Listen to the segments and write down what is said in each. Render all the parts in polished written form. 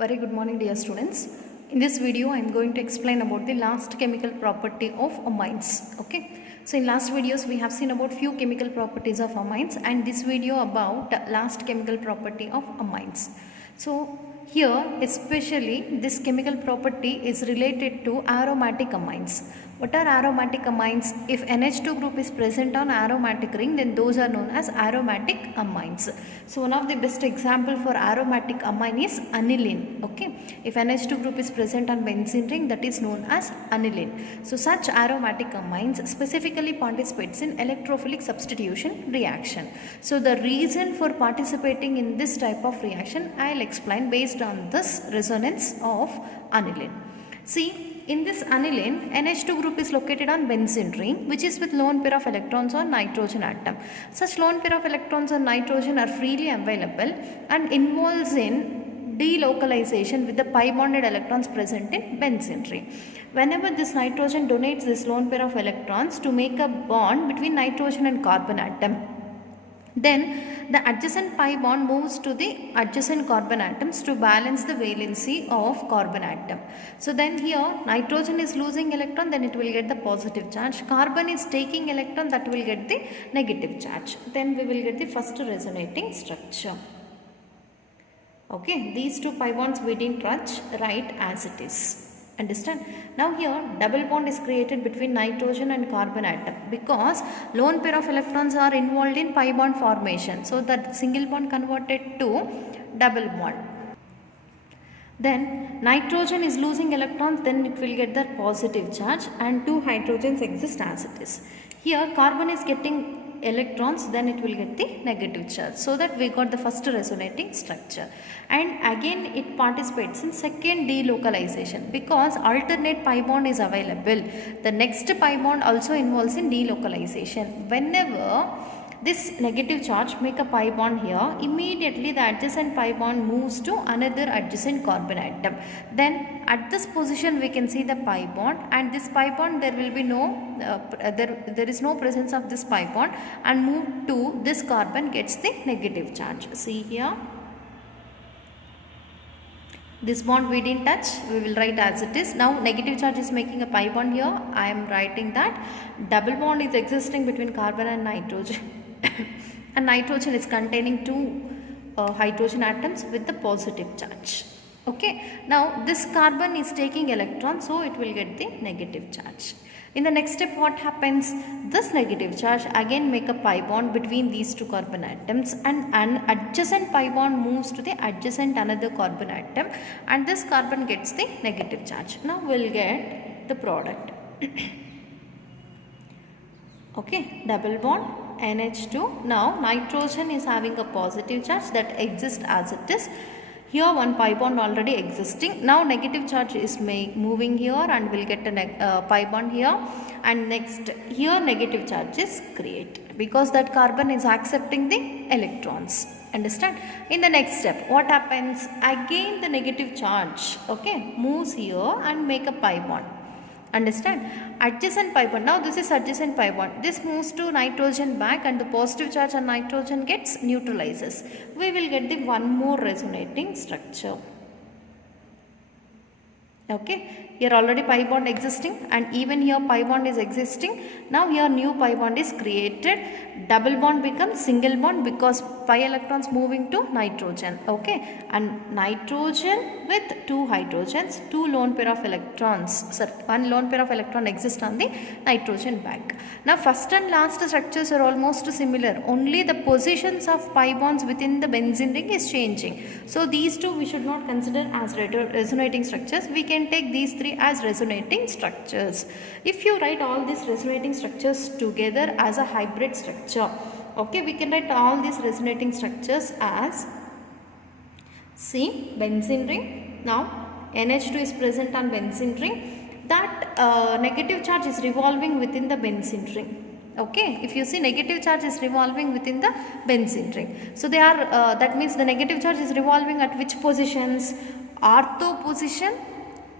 Very good morning, dear students. In this video, I am going to explain about the last chemical property of amines. Okay. So in last videos, we have seen about few chemical properties of amines, and this video about last chemical property of amines. So here, especially this chemical property is related to aromatic amines. What are aromatic amines? If NH2 group is present on aromatic ring, then those are known as aromatic amines. So one of the best example for aromatic amine is aniline. Okay, if NH2 group is present on benzene ring, that is known as aniline. So such aromatic amines specifically participates in electrophilic substitution reaction. So the reason for participating in this type of reaction, I will explain based on this resonance of aniline. See, in this aniline, NH2 group is located on benzene ring, which is with lone pair of electrons on nitrogen atom. Such lone pair of electrons on nitrogen are freely available and involves in delocalization with the pi bonded electrons present in benzene ring. Whenever this nitrogen donates this lone pair of electrons to make a bond between nitrogen and carbon atom, then the adjacent pi bond moves to the adjacent carbon atoms to balance the valency of carbon atom. So then here nitrogen is losing electron, then it will get the positive charge. Carbon is taking electron, that will get the negative charge. Then we will get the first resonating structure. Okay, these two pi bonds we didn't touch, write as it is. Understand? Now here double bond is created between nitrogen and carbon atom because lone pair of electrons are involved in pi bond formation. So that single bond converted to double bond. Then nitrogen is losing electrons, then it will get the positive charge and two hydrogens exist as it is. Here carbon is getting electrons, then it will get the negative charge. So that we got the first resonating structure. And again it participates in second delocalization because alternate pi bond is available. The next pi bond also involves in delocalization. Whenever this negative charge make a pi bond here, immediately the adjacent pi bond moves to another adjacent carbon atom. Then at this position we can see the pi bond, and this pi bond there will be no there is no presence of this pi bond, and move to this carbon gets the negative charge. See here, this bond we didn't touch, we will write as it is. Now negative charge is making a pi bond here. I am writing that double bond is existing between carbon and nitrogen and nitrogen is containing two hydrogen atoms with the positive charge. Okay, now this carbon is taking electron, so it will get the negative charge. In the next step what happens? This negative charge again make a pi bond between these two carbon atoms, and an adjacent pi bond moves to the adjacent another carbon atom, and this carbon gets the negative charge. Now we will get the product. Okay, double bond NH2. Now nitrogen is having a positive charge that exists as it is. Here one pi bond already existing. Now negative charge is moving here and we'll get a pi bond here, and next here negative charge is created because that carbon is accepting the electrons. Understand? In the next step what happens? Again the negative charge, okay, moves here and make a pi bond. Understand? Adjacent pi bond. Now this is adjacent pi bond. This moves to nitrogen back and the positive charge on nitrogen gets neutralizes. We will get the one more resonating structure. Okay, here already pi bond existing, and even here pi bond is existing. Now here new pi bond is created. Double bond becomes single bond because pi electrons moving to nitrogen. Okay, and nitrogen with two hydrogens, two lone pair of electrons. Sorry, one lone pair of electron exists on the nitrogen back. Now first and last structures are almost similar. Only the positions of pi bonds within the benzene ring is changing. So these two we should not consider as resonating structures. We can take these three as resonating structures. If you write all these resonating structures together as a hybrid structure, okay, we can write all these resonating structures as, see, benzene ring. Now NH2 is present on benzene ring. That negative charge is revolving within the benzene ring. Okay, if you see negative charge is revolving within the benzene ring. So they are that means the negative charge is revolving at which positions? Ortho position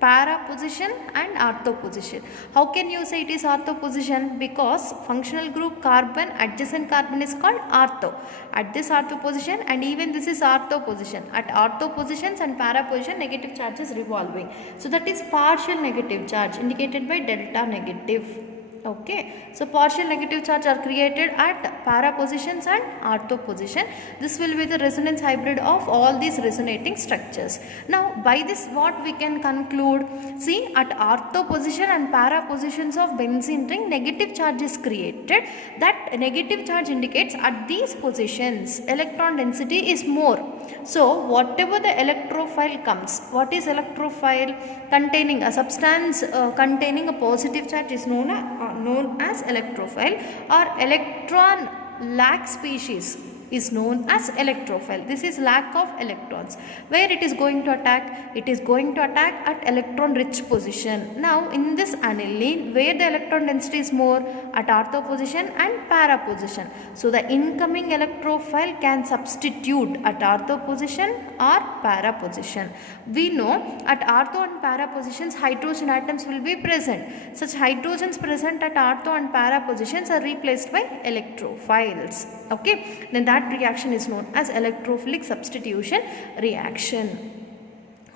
para position and ortho position. How can you say it is ortho position? Because functional group carbon, adjacent carbon is called ortho. At this ortho position, and even this is ortho position. At ortho positions and para position, negative charge is revolving. So that is partial negative charge indicated by delta negative. Okay, so partial negative charge are created at para positions and ortho position. This will be the resonance hybrid of all these resonating structures. Now by this what we can conclude? See, at ortho position and para positions of benzene ring, negative charge is created. That negative charge indicates at these positions electron density is more. So whatever the electrophile comes, what is electrophile? Containing a substance containing a positive charge is known as electrophile, or electron lack species is known as electrophile. This is lack of electrons. Where it is going to attack? It is going to attack at electron rich position. Now in this aniline, where the electron density is more? At ortho position and para position. So the incoming electrophile can substitute at ortho position or para position. We know at ortho and para positions hydrogen atoms will be present. Such hydrogens present at ortho and para positions are replaced by electrophiles. Okay, then that reaction is known as electrophilic substitution reaction.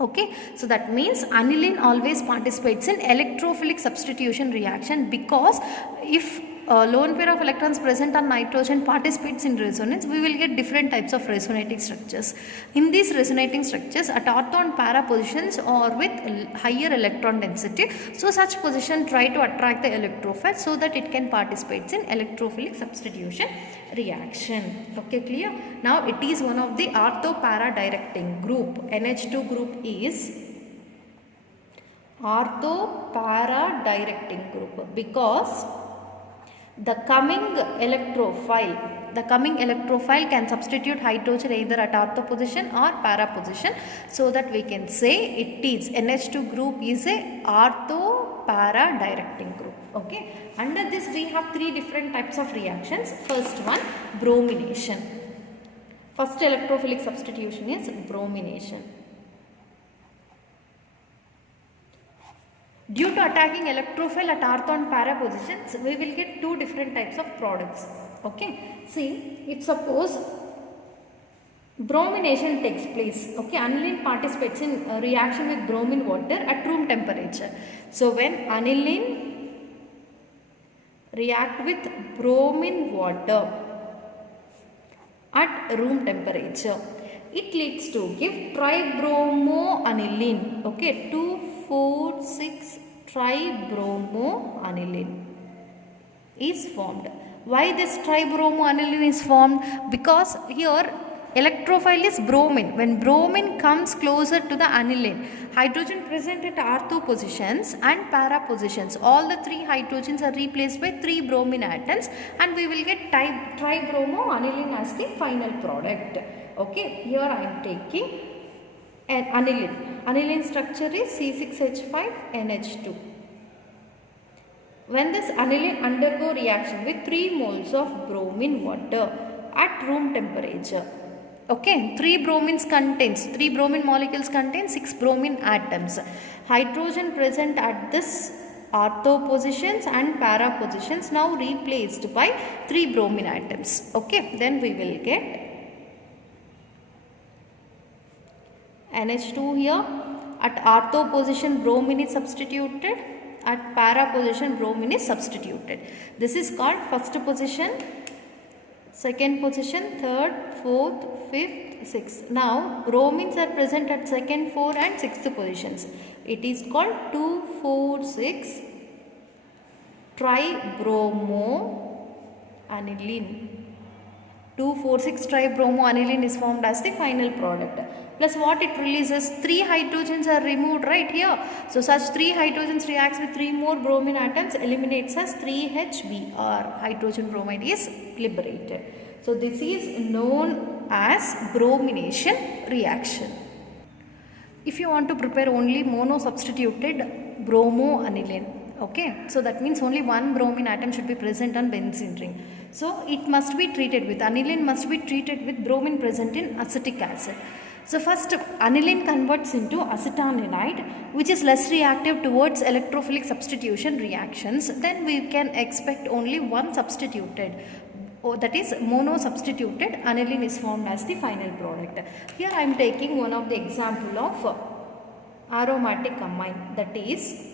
Okay, so that means aniline always participates in electrophilic substitution reaction, because if lone pair of electrons present on nitrogen participates in resonance, we will get different types of resonating structures. In these resonating structures, at ortho and para positions or with higher electron density, so such position try to attract the electrophile so that it can participate in electrophilic substitution reaction. Okay, clear? Now it is one of the ortho para directing group. NH2 group is ortho para directing group, because the coming electrophile can substitute hydrogen either at ortho position or para position, so that we can say it is NH2 group is a ortho para directing group. Okay, under this we have three different types of reactions. First one, bromination. First electrophilic substitution is bromination. Due to attacking electrophile at ortho and para positions, we will get two different types of products. Okay, see, if suppose bromination takes place, okay, aniline participates in a reaction with bromine water at room temperature. So when aniline react with bromine water at room temperature, it leads to give tribromoaniline. Okay, 2,4,6 tribromoaniline is formed. Why this tribromoaniline is formed? Because here electrophile is bromine. When bromine comes closer to the aniline, hydrogen present at ortho positions and para positions, all the three hydrogens are replaced by three bromine atoms, and we will get tribromoaniline as the final product. Okay, here I am taking an aniline. Aniline structure is C6H5NH2. When this aniline undergo reaction with 3 moles of bromine water at room temperature, okay, 3 bromine molecules contain 6 bromine atoms. Hydrogen present at this ortho positions and para positions now replaced by 3 bromine atoms. Okay, then we will get NH2 here. At ortho position bromine is substituted, at para position bromine is substituted. This is called first position, second position, third, fourth, fifth, sixth. Now bromines are present at second, fourth and sixth positions. It is called 2,4,6 tribromoaniline. 2,4,6 tribromoaniline is formed as the final product. Plus what it releases? 3 hydrogens are removed right here. So such 3 hydrogens reacts with 3 more bromine atoms, eliminates as 3HBr. Hydrogen bromide is liberated. So this is known as bromination reaction. If you want to prepare only mono-substituted bromoaniline, okay, so that means only one bromine atom should be present on benzene ring. So it must be treated with, aniline must be treated with bromine present in acetic acid. So first aniline converts into acetanilide, which is less reactive towards electrophilic substitution reactions. Then we can expect only one substituted, that is mono substituted aniline is formed as the final product. Here I am taking one of the example of aromatic amine, that is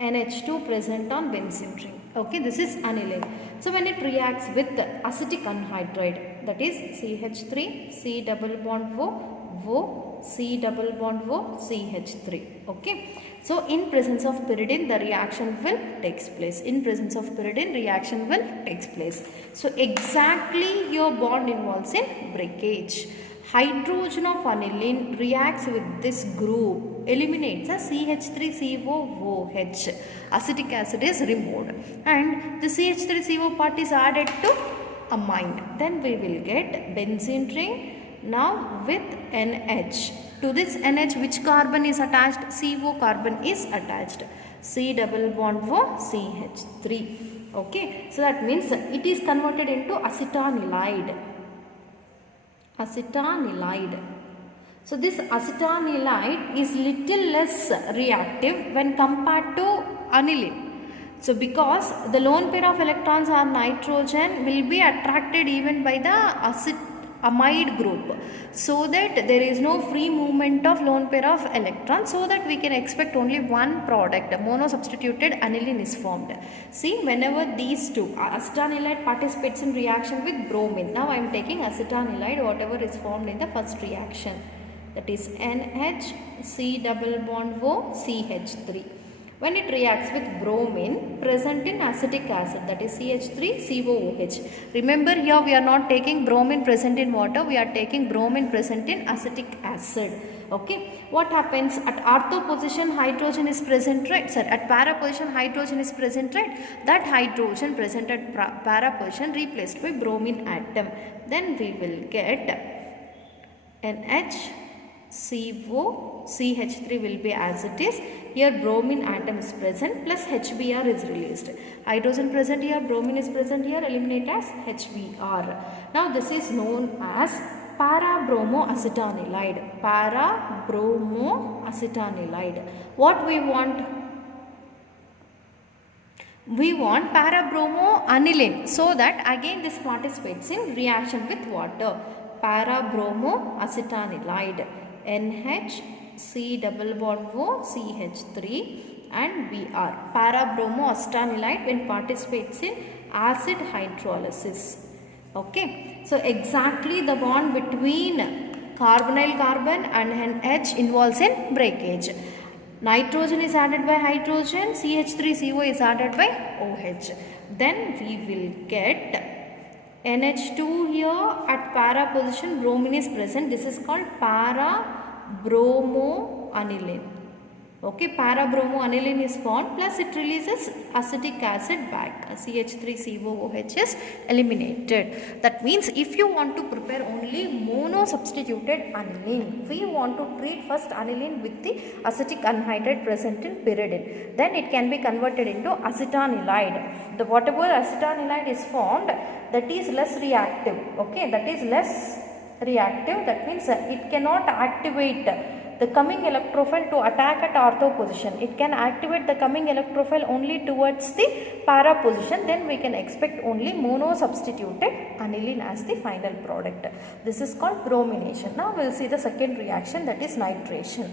NH2 present on benzene ring. Okay, this is aniline. So when it reacts with acetic anhydride, that is CH3, C double bond O, C double bond O, CH3. Okay. So in presence of pyridine, the reaction will takes place. In presence of pyridine, reaction will takes place. So exactly your bond involves in breakage. Hydrogen of aniline reacts with this group, eliminates a CH3COOH. Acetic acid is removed and the CH3CO part is added to amine. Then we will get benzene ring now with NH. To this NH, which carbon is attached? CO carbon is attached. C double bond O, CH3. Okay, so that means it is converted into acetanilide. Acetanilide. So this acetanilide is little less reactive when compared to aniline. So because the lone pair of electrons are nitrogen will be attracted even by the amide group, so that there is no free movement of lone pair of electrons, so that we can expect only one product, mono substituted aniline is formed. See, whenever these two, acetanilide participates in reaction with bromine. Now I am taking acetanilide, whatever is formed in the first reaction, that is NH, C double bond O, CH3. When it reacts with bromine present in acetic acid, that is CH3COOH. Remember, here we are not taking bromine present in water, we are taking bromine present in acetic acid. Okay, what happens at ortho position? Hydrogen is present, right? Sir, at para position hydrogen is present, right? That hydrogen present at para position replaced by bromine atom. Then we will get NHCO, CH3 will be as it is. Here bromine atom is present plus HBr is released. Hydrogen present here, bromine is present here, eliminate as HBr. Now this is known as para-bromoacetanilide. Para-bromoacetanilide. What we want? We want para-bromoaniline, so that again this participates in reaction with water. Para-bromoacetanilide. NH, C double bond O, CH3 and Br. Para-bromoacetanilide when participates in acid hydrolysis. Okay. So exactly the bond between carbonyl carbon and NH involves in breakage. Nitrogen is added by hydrogen, CH3CO is added by OH. Then we will get NH2 here at para position, bromine is present. This is called para-bromoaniline. Okay, para-bromoaniline is formed plus it releases acetic acid back. CH3COOH is eliminated. That means if you want to prepare only mono substituted aniline, we want to treat first aniline with the acetic anhydride present in pyridine. Then it can be converted into acetanilide. The whatever acetanilide is formed, that is less reactive. Okay, that is less reactive. That means it cannot activate the coming electrophile to attack at ortho position. It can activate the coming electrophile only towards the para position. Then we can expect only mono substituted aniline as the final product. This is called bromination. Now we will see the second reaction, that is nitration.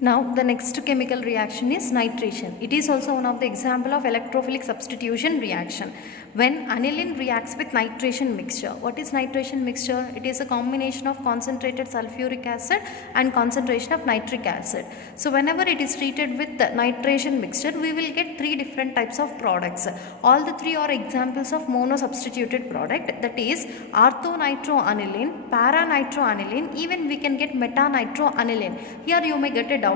Now the next chemical reaction is nitration. It is also one of the example of electrophilic substitution reaction. When aniline reacts with nitration mixture. What is nitration mixture? It is a combination of concentrated sulfuric acid and concentration of nitric acid. So whenever it is treated with the nitration mixture, we will get three different types of products. All the three are examples of mono substituted product, that is orthonitroaniline, para-nitroaniline, even we can get meta-nitroaniline. Here you may get a doubt.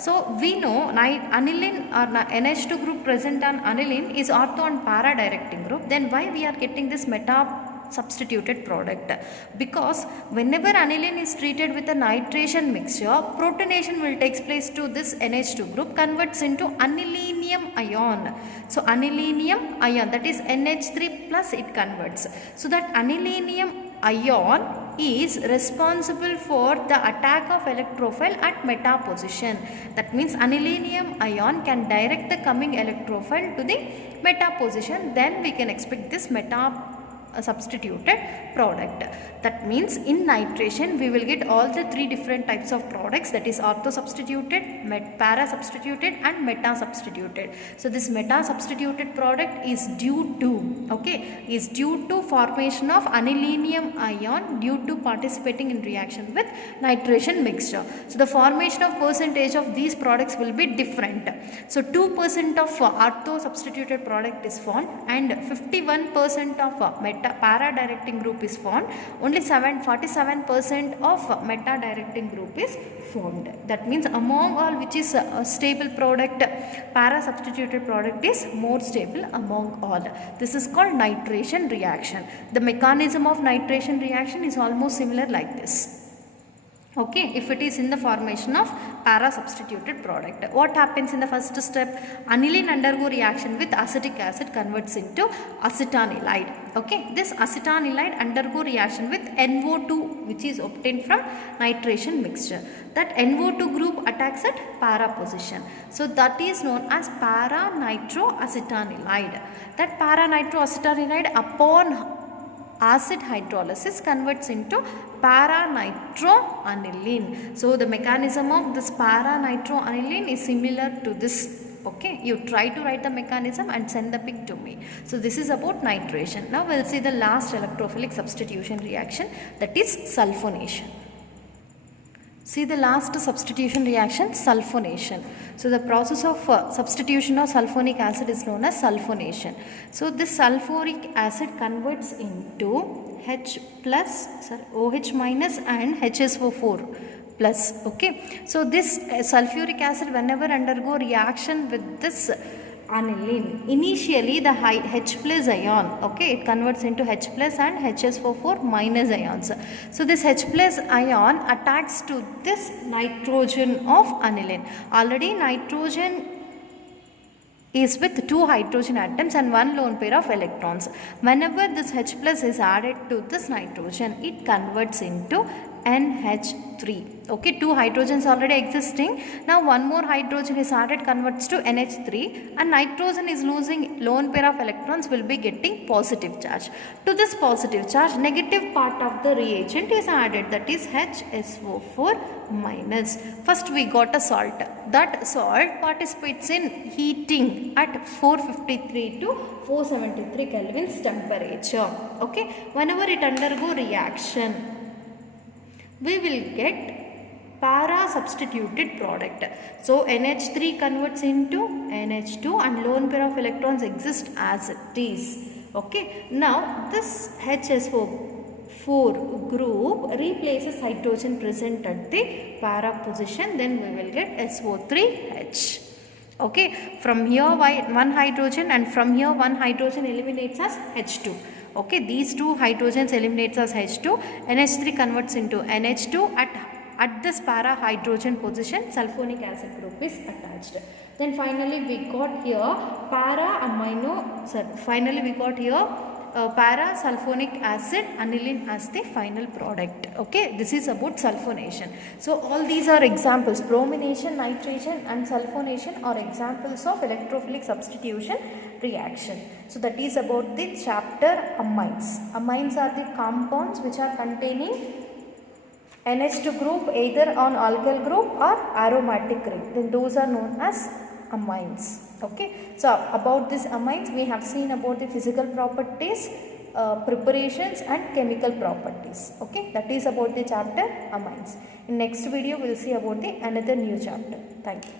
So we know aniline or NH2 group present on aniline is ortho and para directing group. Then why we are getting this meta substituted product? Because whenever aniline is treated with a nitration mixture, protonation will take place to this NH2 group, converts into anilinium ion. So anilinium ion, that is NH3 plus it converts. So that anilinium ion is responsible for the attack of electrophile at meta position. That means anilinium ion can direct the coming electrophile to the meta position. Then we can expect this meta substituted product. That means in nitration we will get all the three different types of products, that is ortho substituted, para substituted and meta substituted. So this meta substituted product is due to formation of anilinium ion due to participating in reaction with nitration mixture. So the formation of percentage of these products will be different. So 2% of ortho substituted product is formed and 51% of para directing group is formed. Only 47% of meta directing group is formed. That means among all which is a stable product, para substituted product is more stable among all. This is called nitration reaction. The mechanism of nitration reaction is almost similar like this. Okay, if it is in the formation of para substituted product. What happens in the first step? Aniline undergo reaction with acetic acid converts into acetanilide. Okay, this acetanilide undergo reaction with NO2 which is obtained from nitration mixture. That NO2 group attacks at para position. So that is known as para nitroacetanilide. That para nitroacetanilide upon acid hydrolysis converts into para-nitroaniline. So the mechanism of this para-nitroaniline is similar to this. Okay, you try to write the mechanism and send the pic to me. So this is about nitration. Now we'll see the last electrophilic substitution reaction, that is sulfonation. See the last substitution reaction, sulfonation. So the process of substitution of sulfonic acid is known as sulfonation. So this sulfuric acid converts into OH minus and HSO4 plus. Okay. So this sulfuric acid whenever undergo reaction with this aniline, initially the H plus ion, okay, it converts into H plus and HSO4 minus ions. So this H plus ion attacks to this nitrogen of aniline. Already nitrogen is with 2 hydrogen atoms and 1 lone pair of electrons. Whenever this H plus is added to this nitrogen, it converts into NH3. Okay, 2 hydrogens already existing. Now one more hydrogen is added, converts to NH3, and nitrogen is losing lone pair of electrons, will be getting positive charge. To this positive charge, negative part of the reagent is added, that is HSO4 minus. First we got a salt. That salt participates in heating at 453 to 473 Kelvin's temperature. Okay, whenever it undergo reaction, we will get para substituted product. So NH3 converts into NH2 and lone pair of electrons exist as it is. Okay, now this HSO4 group replaces hydrogen present at the para position, then we will get SO3H. Okay, from here one hydrogen and from here one hydrogen eliminates as H2. Okay, these 2 hydrogens eliminates as H2, NH3 converts into NH2, at this para hydrogen position sulfonic acid group is attached. Then finally we got here para sulfonic acid aniline as the final product. Okay, this is about sulfonation. So all these are examples. Bromination, nitration and sulfonation are examples of electrophilic substitution reaction. So that is about the chapter amines. Amines are the compounds which are containing NH2 group either on alkyl group or aromatic ring. Then those are known as amines. Okay, so about these amines we have seen about the physical properties, preparations and chemical properties. Okay, that is about the chapter amines. In next video we will see about the another new chapter. Thank you.